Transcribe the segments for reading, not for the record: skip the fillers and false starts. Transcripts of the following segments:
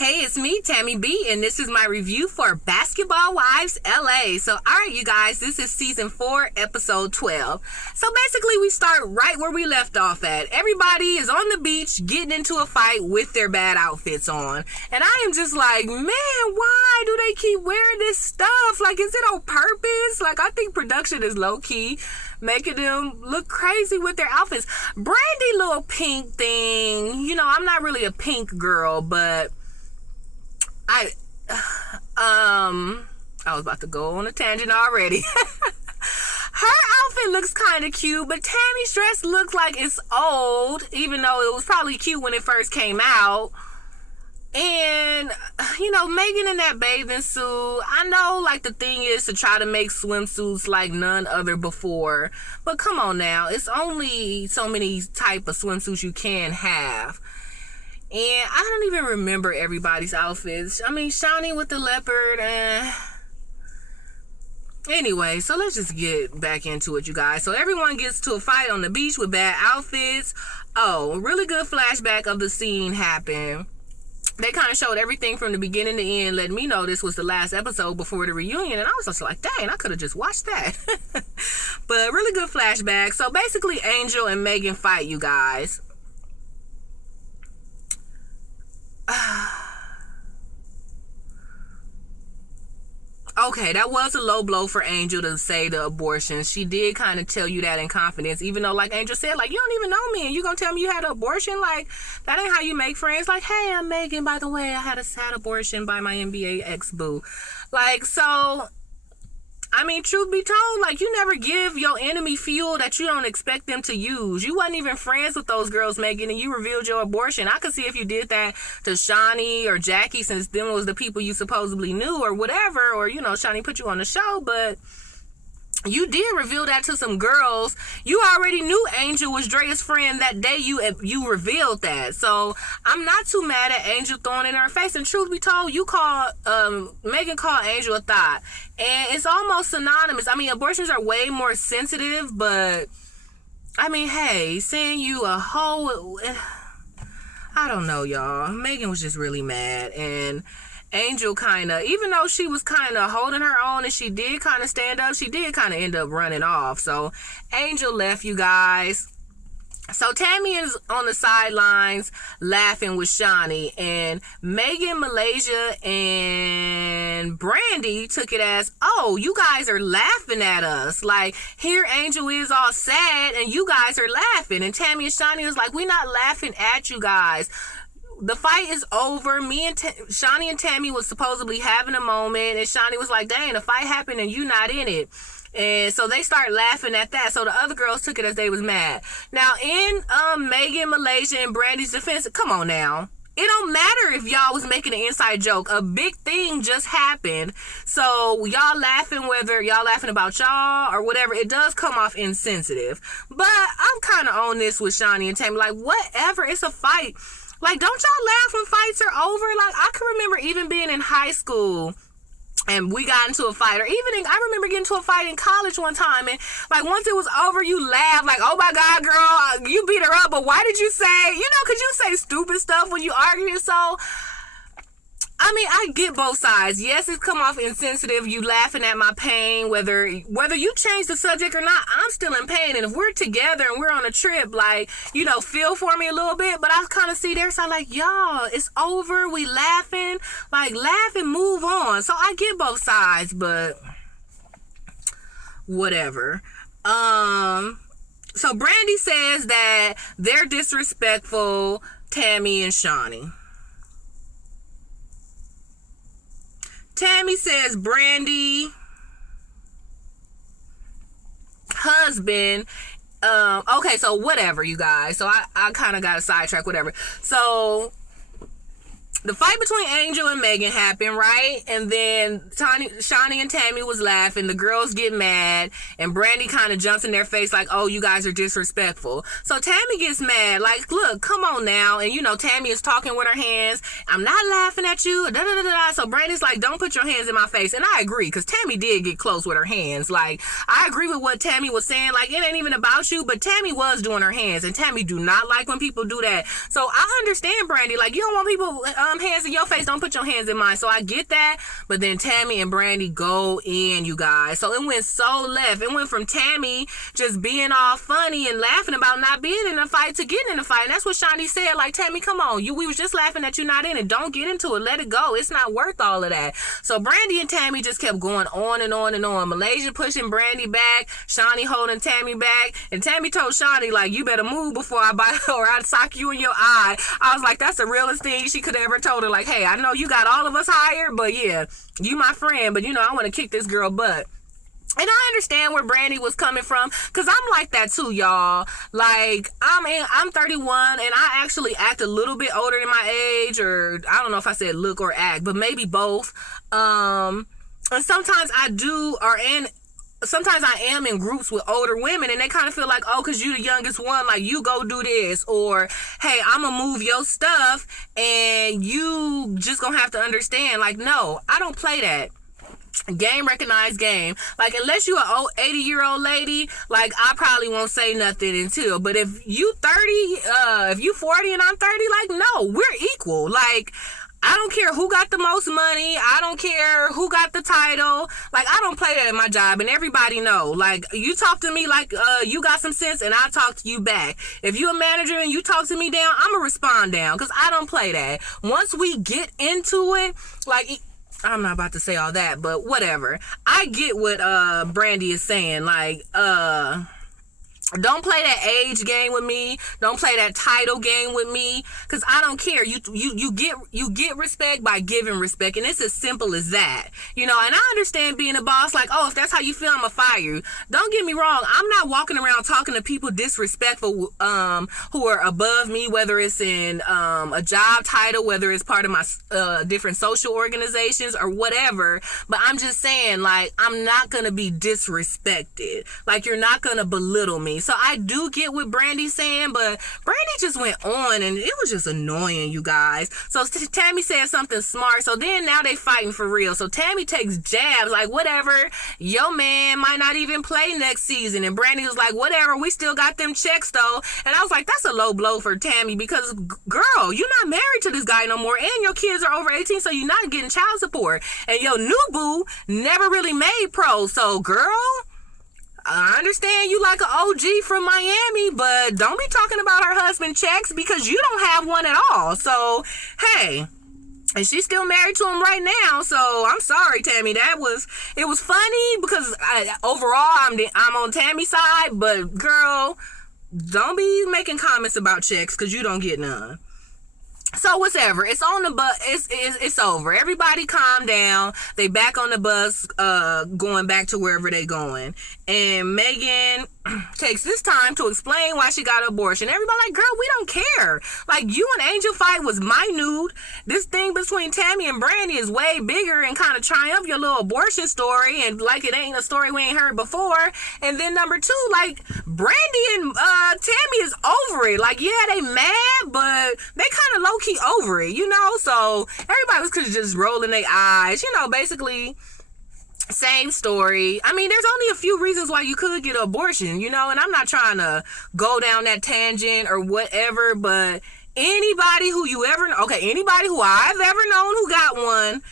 Hey, it's me, Tammy B, and this is my review for Basketball Wives LA. So, alright, you guys, this is season 4, episode 12. So, basically, we start right where we left off at. Everybody is on the beach getting into a fight with their bad outfits on. And I am just like, man, why do they keep wearing this stuff? Like, is it on purpose? Like, I think production is low-key making them look crazy with their outfits. Brandy little pink thing, you know, I'm not really a pink girl, but I was about to go on a tangent already. Her outfit looks kind of cute, but Tammy's dress looks like it's old, even though it was probably cute when it first came out. And, you know, Megan in that bathing suit, I know, like, the thing is to try to make swimsuits like none other before. But come on now, it's only so many type of swimsuits you can have. And I don't even remember everybody's outfits. I mean, Shani with the leopard. Anyway, so let's just get back into it, you guys. So everyone gets to a fight on the beach with bad outfits. Oh, a really good flashback of the scene happened. They kind of showed everything from the beginning to end, letting me know this was the last episode before the reunion. And I was just like, dang, I could have just watched that. But really good flashback. So basically, Angel and Megan fight, you guys. Okay, that was a low blow for Angel to say the abortion. She did kind of tell you that in confidence, even though, like Angel said, like, you don't even know me and you gonna tell me you had an abortion? Like, that ain't how you make friends. Like, hey, I'm Megan, by the way, I had a sad abortion by my NBA ex-boo. Like, so, I mean, truth be told, like, you never give your enemy fuel that you don't expect them to use. You wasn't even friends with those girls, Megan, and you revealed your abortion. I could see if you did that to Shani or Jackie, since them was the people you supposedly knew or whatever, or, you know, Shani put you on the show, but you did reveal that to some girls. You already knew Angel was Drea's friend that day you revealed that. So I'm not too mad at Angel throwing it in her face. And truth be told, Megan called Angel a thought. And it's almost synonymous. I mean, abortions are way more sensitive, but I mean, hey, saying you a hoe, I don't know, y'all. Megan was just really mad. And Angel kind of, even though she was kind of holding her own and she did kind of stand up, she did kind of end up running off. So Angel left, you guys. So Tammy is on the sidelines laughing with Shani, and Megan, Malaysia, and Brandy took it as, oh, you guys are laughing at us. Like, here Angel is all sad and you guys are laughing. And Tammy and Shani was like, we're not laughing at you guys. The fight is over. Me and Shani and Tammy was supposedly having a moment, and Shani was like, dang, the fight happened and you not in it. And so they started laughing at that. So the other girls took it as they was mad. Now, in Megan, Malaysia, and Brandy's defense, come on now. It don't matter if y'all was making an inside joke. A big thing just happened. So y'all laughing, whether y'all laughing about y'all or whatever, it does come off insensitive. But I'm kind of on this with Shani and Tammy. Like, whatever, it's a fight. Like, don't y'all laugh when fights are over? Like, I can remember even being in high school and we got into a fight, or I remember getting into a fight in college one time, and like once it was over, you laugh like, oh my God, girl, you beat her up, but why did you say, you know, because you say stupid stuff when you argue. So I mean, I get both sides. Yes, it's come off insensitive. You laughing at my pain, whether you change the subject or not, I'm still in pain. And if we're together and we're on a trip, like, you know, feel for me a little bit. But I kind of see their side like, y'all, it's over. We laughing. Like, laugh and move on. So I get both sides, but whatever. So Brandy says that they're disrespectful, Tammy and Shani. Tammy says Brandy husband, okay, so whatever, you guys. So I kind of got a sidetrack, whatever. So the fight between Angel and Megan happened, right? And then Shani and Tammy was laughing. The girls get mad. And Brandy kind of jumps in their face like, oh, you guys are disrespectful. So Tammy gets mad. Like, look, come on now. And, you know, Tammy is talking with her hands. I'm not laughing at you. Da, da, da, da. So Brandy's like, don't put your hands in my face. And I agree, because Tammy did get close with her hands. Like, I agree with what Tammy was saying. Like, it ain't even about you. But Tammy was doing her hands. And Tammy do not like when people do that. So I understand, Brandy. Like, you don't want people hands in your face, don't put your hands in mine. So I get that. But then Tammy and Brandy go in, you guys. So it went so left. It went from Tammy just being all funny and laughing about not being in a fight to getting in a fight. And that's what Shaundi said. Like, Tammy, come on. We was just laughing that you're not in it. Don't get into it. Let it go. It's not worth all of that. So Brandy and Tammy just kept going on and on and on. Malaysia pushing Brandy back. Shaundi holding Tammy back. And Tammy told Shaundi, like, you better move before I bite or I'd sock you in your eye. I was like, that's the realest thing she could have ever told her. Like, hey, I know you got all of us hired, but yeah, you my friend, but you know, I want to kick this girl butt. And I understand where Brandy was coming from, because I'm like that too, y'all. Like, I'm 31, and I actually act a little bit older than my age, or I don't know if I said look or act, but maybe both. And sometimes sometimes I am in groups with older women, and they kind of feel like, oh, because you the youngest one, like, you go do this, or, hey, I'm going to move your stuff, and you just going to have to understand. Like, no, I don't play that. Game recognized game. Like, unless you an old 80-year-old lady, like, I probably won't say nothing until. But if you 30, if you 40 and I'm 30, like, no, we're equal. Like, I don't care who got the most money. I don't care who got the title. Like, I don't play that in my job, and everybody know. Like, you talk to me like you got some sense, and I talk to you back. If you a manager and you talk to me down, I'm going to respond down, because I don't play that. Once we get into it, like, I'm not about to say all that, but whatever. I get what Brandy is saying. Like, don't play that age game with me. Don't play that title game with me, because I don't care. You get respect by giving respect, and it's as simple as that. You know, and I understand being a boss, like, oh, if that's how you feel, I'm gonna fire you. Don't get me wrong. I'm not walking around talking to people disrespectful who are above me, whether it's in a job title, whether it's part of my different social organizations or whatever. But I'm just saying, like, I'm not gonna be disrespected. Like, you're not gonna belittle me. So I do get what Brandy's saying, but Brandy just went on, and it was just annoying, you guys. So Tammy said something smart. So then now they fighting for real. So Tammy takes jabs, like, whatever, your man might not even play next season. And Brandy was like, whatever, we still got them checks though. And I was like, that's a low blow for Tammy, because, girl, you're not married to this guy no more, and your kids are over 18, so you're not getting child support. And your new boo never really made pros. So, girl, I understand you like an OG from Miami, but don't be talking about her husband checks, because you don't have one at all. So, hey, and she's still married to him right now. So I'm sorry, Tammy. It was funny, because overall I'm on Tammy's side, but girl, don't be making comments about checks, because you don't get none. So whatever, it's on the bus. It's over. Everybody calm down. They back on the bus, going back to wherever they going. And Megan takes this time to explain why she got an abortion. Everybody like, girl, we don't care. Like, you and Angel fight was minute. This thing between Tammy and Brandy is way bigger, and kind of triumph your little abortion story, and like it ain't a story we ain't heard before. And then number two, like, Brandy and Tammy is over it. Like, yeah, they mad, but they kind of low-key over it, you know? So everybody was just rolling their eyes, you know, basically same story. I mean, there's only a few reasons why you could get an abortion, you know, and I'm not trying to go down that tangent or whatever, but anybody who anybody who I've ever known who got one,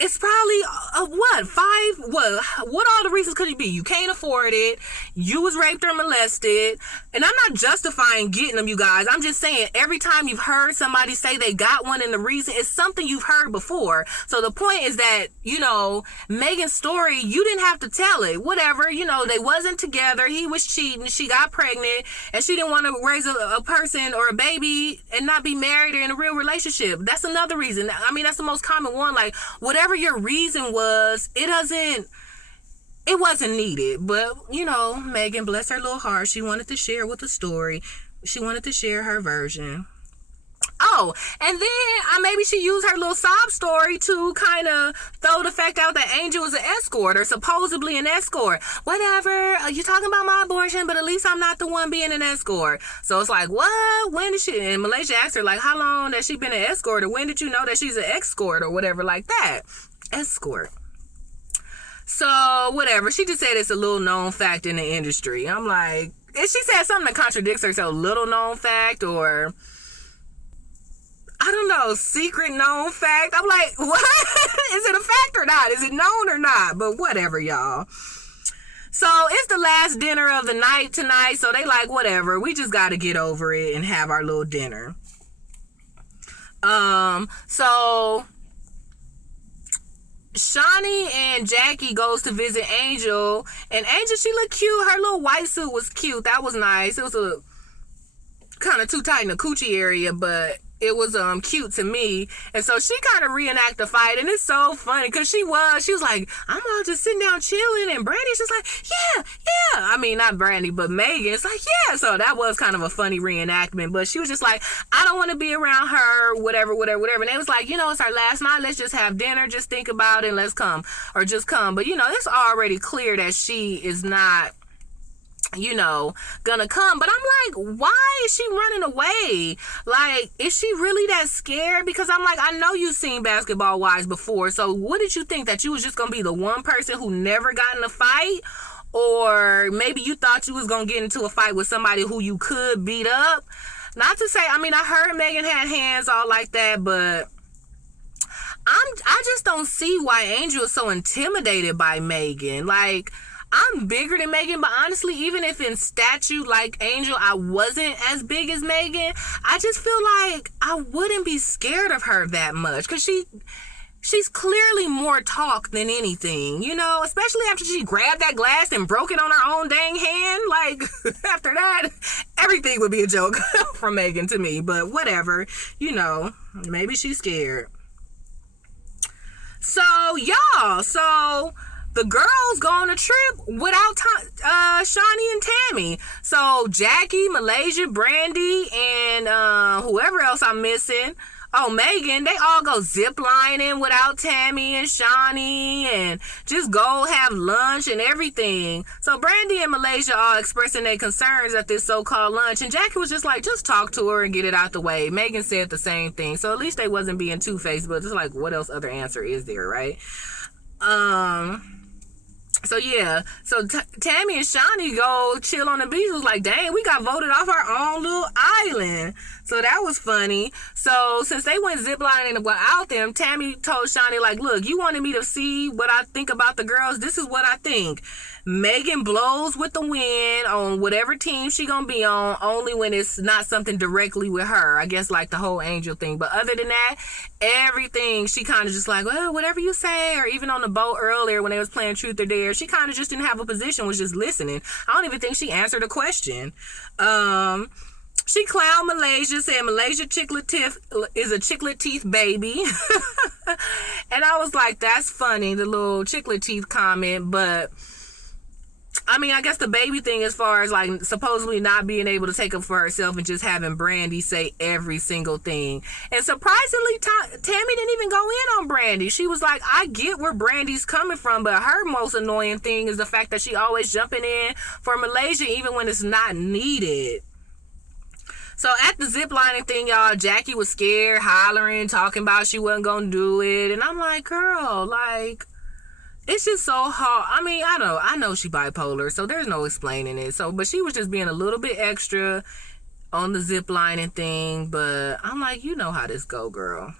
it's probably what all the reasons could it be? You can't afford it, you was raped or molested, and I'm not justifying getting them, you guys. I'm just saying, every time you've heard somebody say they got one, and the reason is something you've heard before. So the point is that, you know, Megan's story, you didn't have to tell it. Whatever, you know, they wasn't together, he was cheating, she got pregnant, and she didn't want to raise a person or a baby and not be married or in a real relationship. That's another reason. I mean, that's the most common one. Like, whatever your reason was, it wasn't needed. But, you know, Megan, bless her little heart, she wanted to share with the story. She wanted to share her version. Oh, and then maybe she used her little sob story to kind of throw the fact out that Angel was an escort, or supposedly an escort. Whatever, you talking about my abortion, but at least I'm not the one being an escort. So it's like, what? When did she? And Malaysia asked her, like, how long has she been an escort, or when did you know that she's an escort, or whatever like that. Escort. So whatever, she just said it's a little known fact in the industry. I'm like, if she said something that contradicts herself, little known fact, or I don't know, secret known fact. I'm like, what? Is it a fact or not? Is it known or not? But whatever, y'all. So it's the last dinner of the night tonight. So they like, whatever. We just got to get over it and have our little dinner. So Shaunie and Jackie goes to visit Angel. And Angel, she looked cute. Her little white suit was cute. That was nice. It was a kind of too tight in the coochie area, but it was cute to me. And so she kind of reenact the fight, and it's so funny because she was like, I'm all just sitting down chilling, and Brandy's just like, yeah. I mean, not Brandy, but Megan's like, yeah. So that was kind of a funny reenactment, but she was just like, I don't want to be around her, whatever. And they was like, it's our last night, let's just have dinner, just think about it, and let's come, or just come. But it's already clear that she is not gonna come. But I'm like, why is she running away? Like, is she really that scared? Because I'm like, I know you've seen Basketball Wives before, so what did you think, that you was just gonna be the one person who never got in a fight? Or maybe you thought you was gonna get into a fight with somebody who you could beat up? Not to say, I mean, I heard Megan had hands all like that, but I just don't see why Angel is so intimidated by Megan. Like, I'm bigger than Megan, but honestly, even if in statue like Angel, I wasn't as big as Megan, I just feel like I wouldn't be scared of her that much, because she's clearly more talk than anything, especially after she grabbed that glass and broke it on her own dang hand. Like, after that, everything would be a joke from Megan to me, but whatever, maybe she's scared. So, y'all, the girls go on a trip without Shaunie and Tammy. So Jackie, Malaysia, Brandy, and whoever else I'm missing. Oh, Megan, they all go zip lining without Tammy and Shaunie, and just go have lunch and everything. So Brandy and Malaysia all expressing their concerns at this so-called lunch, and Jackie was just like, just talk to her and get it out the way. Megan said the same thing. So at least they wasn't being two-faced, but it's like, what else other answer is there, right? So yeah, Tammy and Shaunie go chill on the beach. It was like, dang, we got voted off our own little island. So that was funny. So since they went ziplining without them, Tammy told Shaunie, like, look, you wanted me to see what I think about the girls. This is what I think. Megan blows with the wind on whatever team she gonna be on, only when it's not something directly with her. I guess like the whole Angel thing. But other than that, everything, she kind of just like, well, whatever you say. Or even on the boat earlier when they was playing Truth or Dare, she kind of just didn't have a position, was just listening. I don't even think she answered a question. She clowned Malaysia, said Malaysia is a chiclet teeth baby. And I was like, that's funny, the little chiclet teeth comment. But I mean, I guess the baby thing, as far as like supposedly not being able to take up for herself and just having Brandy say every single thing. And surprisingly, Tammy didn't even go in on Brandy. She was like, I get where Brandy's coming from, but her most annoying thing is the fact that she always jumping in for Malaysia even when it's not needed. So at the ziplining thing, y'all, Jackie was scared, hollering, talking about she wasn't gonna do it. And I'm like, girl, like, it's just so hard. I mean, I know she bipolar, so there's no explaining it. So, but she was just being a little bit extra on the ziplining thing. But I'm like, you know how this go, girl.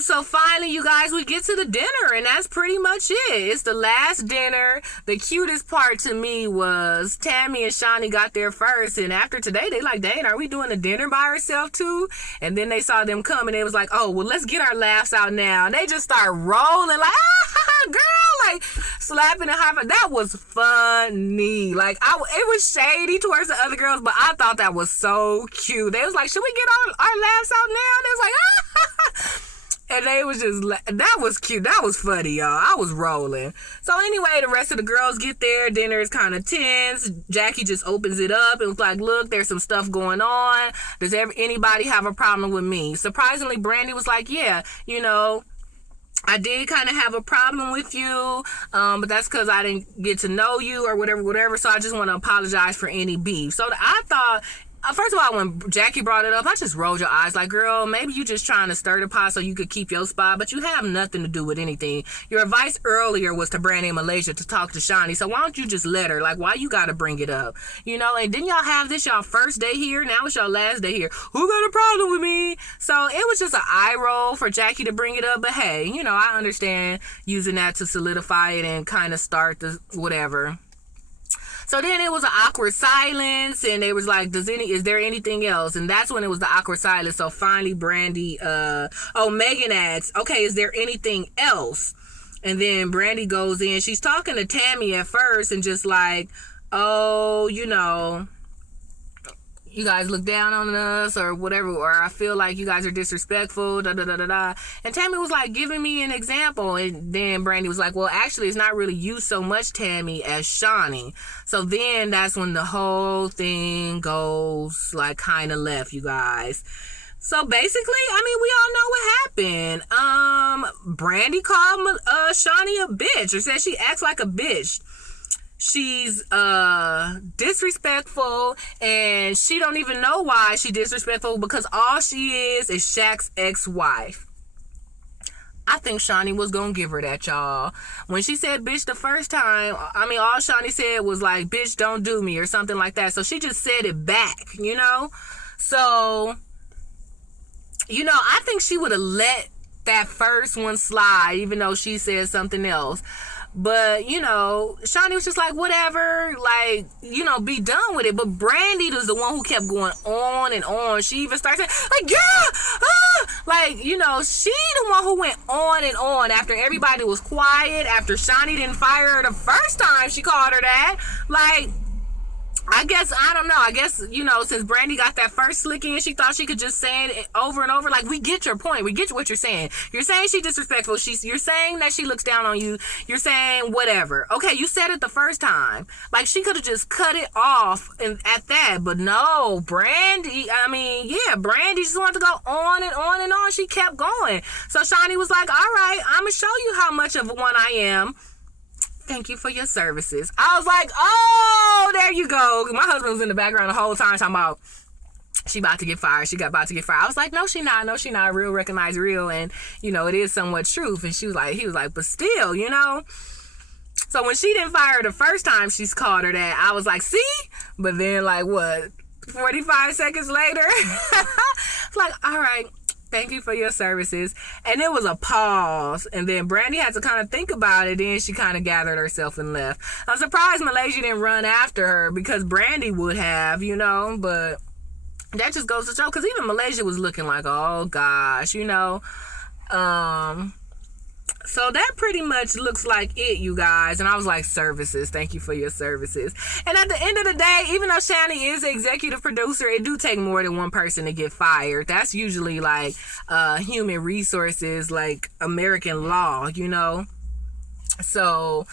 So finally, you guys, we get to the dinner, and that's pretty much it. It's the last dinner. The cutest part to me was Tammy and Shaunie got there first, and after today, they like, dang, are we doing the dinner by ourselves too? And then they saw them come, and they was like, oh, well, let's get our laughs out now. And they just start rolling like, girl, like slapping and high. That was funny. Like, it was shady towards the other girls, but I thought that was so cute. They was like, should we get our laughs out now? And they was like, and they was just, that was cute. That was funny, y'all. I was rolling. So anyway, the rest of the girls get there. Dinner is kind of tense. Jackie just opens it up and was like, look, there's some stuff going on. Does anybody have a problem with me? Surprisingly, Brandy was like, yeah, I did kind of have a problem with you, but that's because I didn't get to know you or whatever. So I just want to apologize for any beef. So I thought First of all, when Jackie brought it up, I just rolled your eyes like, girl, maybe you just trying to stir the pot so you could keep your spot, but you have nothing to do with anything. Your advice earlier was to Brandy and Malaysia to talk to Shaunie, so why don't you just let her? Like, why you gotta bring it up? You know, and didn't y'all have this y'all first day here? Now it's y'all last day here. Who got a problem with me? So it was just an eye roll for Jackie to bring it up, but hey, you know, I understand using that to solidify it and kind of start the whatever. So then it was an awkward silence, and they was like, is there anything else? And that's when it was the awkward silence. So finally Brandy, Megan asks, okay, is there anything else? And then Brandy goes in. She's talking to Tammy at first and just like, oh, you know, you guys look down on us or whatever, or I feel like you guys are disrespectful, da da da da da. And Tammy was like giving me an example, and then Brandy was like, well, actually it's not really you so much, Tammy, as Shaunie. So then that's when the whole thing goes like kind of left, you guys. So basically, I mean, we all know what happened. Brandy called Shaunie a bitch, or said she acts like a bitch. She's disrespectful, and she don't even know why she disrespectful, because all she is Shaq's ex-wife. I think Shaunie was gonna give her that, y'all. When she said bitch the first time, I mean, all Shaunie said was like, bitch, don't do me, or something like that. So she just said it back, you know? So, you know, I think she would have let that first one slide, even though she said something else. But, you know, Shaunie was just like, whatever, like, you know, be done with it. But Brandy was the one who kept going on and on. She even started saying, like, yeah, like, you know, she the one who went on and on after everybody was quiet, after Shaunie didn't fire her the first time she called her that. Like, I guess, I don't know, I guess, you know, since Brandy got that first slick in, she thought she could just say it over and over. Like, we get your point. We get what you're saying. You're saying she's disrespectful. You're saying that she looks down on you. You're saying whatever. Okay, you said it the first time. Like, she could have just cut it off at that. But no, Brandy, I mean, yeah, Brandy just wanted to go on and on and on. She kept going. So Shaunie was like, all right, I'm going to show you how much of one I am. Thank you for your services. I was like, oh, there you go. My husband was in the background the whole time talking about she about to get fired. She got about to get fired. I was like, no, she not. No, she not. Real recognize real. And, you know, it is somewhat truth. And he was like, but still, you know. So when she didn't fire her the first time she's called her that, I was like, see? But then, like, what, 45 seconds later? It's like, all right. Thank you for your services. And it was a pause. And then Brandy had to kind of think about it. Then she kind of gathered herself and left. I'm surprised Malaysia didn't run after her, because Brandy would have, you know. But that just goes to show, because even Malaysia was looking like, oh, gosh, you know. So that pretty much looks like it, you guys. And I was like, services. Thank you for your services. And at the end of the day, even though Shaunie is the executive producer, it do take more than one person to get fired. That's usually like human resources, like American law, you know. So,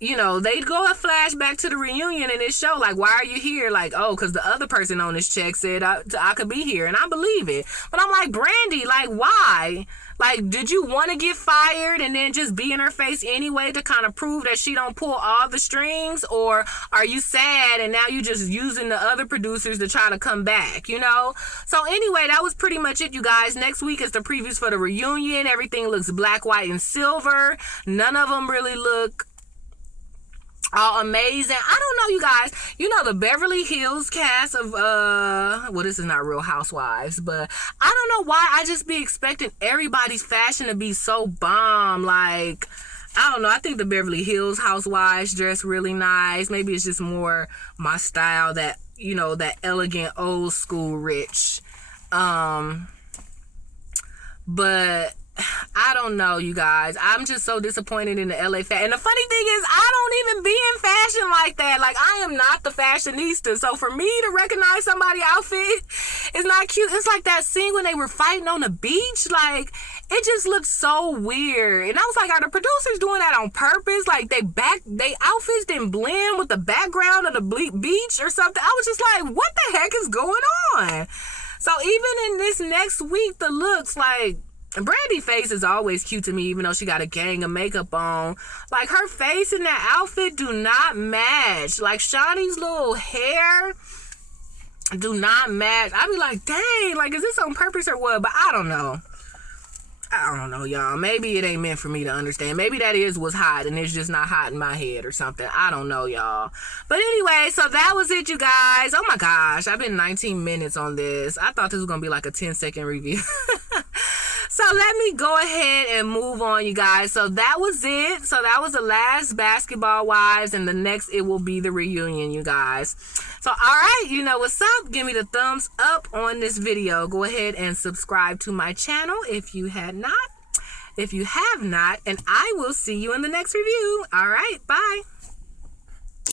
you know, they go a flashback to the reunion and it show like, why are you here? Like, oh, because the other person on this check said I could be here, and I believe it. But I'm like, Brandy, like, why? Like, did you want to get fired and then just be in her face anyway to kind of prove that she don't pull all the strings? Or are you sad and now you just using the other producers to try to come back, you know? So anyway, that was pretty much it, you guys. Next week is the previews for the reunion. Everything looks black, white, and silver. None of them really look all amazing. I don't know, you guys. You know, the Beverly Hills cast of well, this is not Real Housewives, but I don't know why I just be expecting everybody's fashion to be so bomb. Like, I don't know, I think the Beverly Hills Housewives dress really nice. Maybe it's just more my style, that, you know, that elegant old school rich. But I don't know, you guys. I'm just so disappointed in the LA fashion. And the funny thing is, I don't even be in fashion like that. Like, I am not the fashionista. So for me to recognize somebody's outfit is not cute. It's like that scene when they were fighting on the beach. Like, it just looked so weird. And I was like, are the producers doing that on purpose? Like, they outfits didn't blend with the background of the beach or something. I was just like, what the heck is going on? So even in this next week, the looks, like, Brandy's face is always cute to me, even though she got a gang of makeup on. Like, her face and that outfit do not match. Like, Shaunie's little hair do not match. I be like, dang, like, is this on purpose or what? But I don't know. I don't know, y'all. Maybe it ain't meant for me to understand. Maybe that is what's hot and it's just not hot in my head or something. I don't know, y'all. But anyway, so that was it, you guys. Oh my gosh, I've been 19 minutes on this. I thought this was gonna be like a 10-second review. So let me go ahead and move on, you guys. So that was it. So that was the last Basketball Wives, and the next it will be the reunion, you guys. So all right, you know what's up. Give me the thumbs up on this video. Go ahead and subscribe to my channel if you have not, and I will see you in the next review. All right, bye.